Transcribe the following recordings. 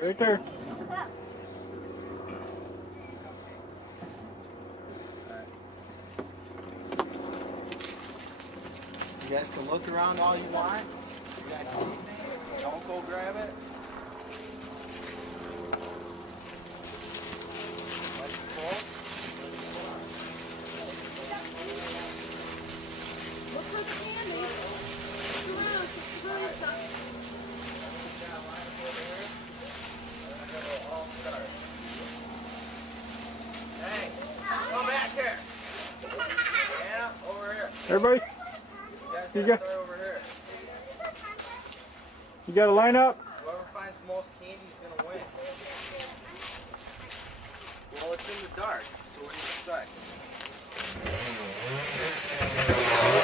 Right there. You guys can look around all you want. You guys see anything? Don't go grab it. Like full. Look for the candy. Look around. Hey, come back here. Yeah, over here. Everybody, You guys gotta start over here. you got to line up. Whoever finds the most candy is gonna win. Well, it's in the dark, so what do you expect?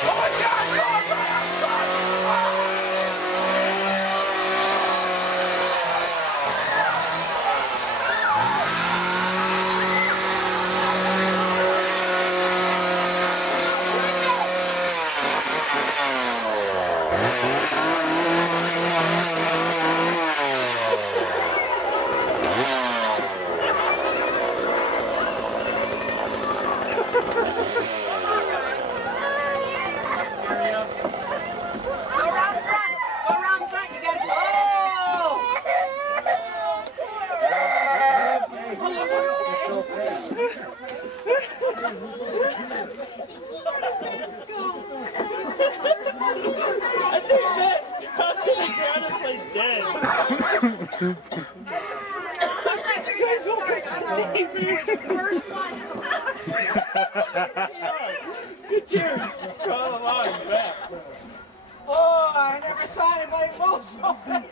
Oh my God! Good cheer. Draw the line back. Oh, I never saw anybody move so fast.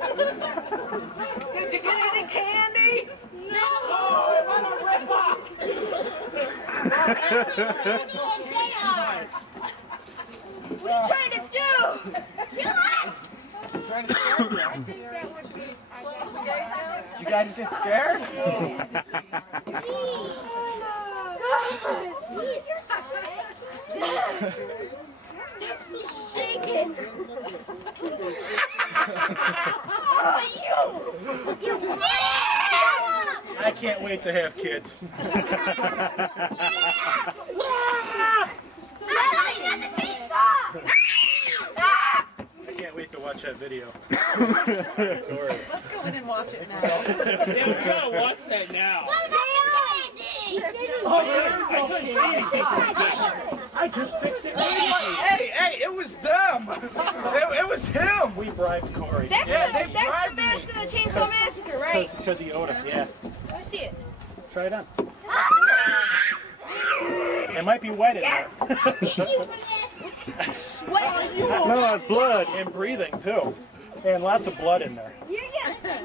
Did you get any candy? No. Oh, it went a rip off. What are you trying to do? Kill us! I'm trying to scare you. You guys get scared? They're still shaking. I can't wait to have kids. I can't wait to watch that video. Let's go in and watch it now. Yeah, we gotta watch that now. I just fixed it. Hey, it was them. It was him. We bribed Corey. That's Yeah, they the bribed mask me. of the Chainsaw Massacre, right? Because he owed us, yeah. Let me see it. Try it on. It might be wet in there. Sweat. No, it's blood and breathing too. And lots of blood in there. Yeah, yeah.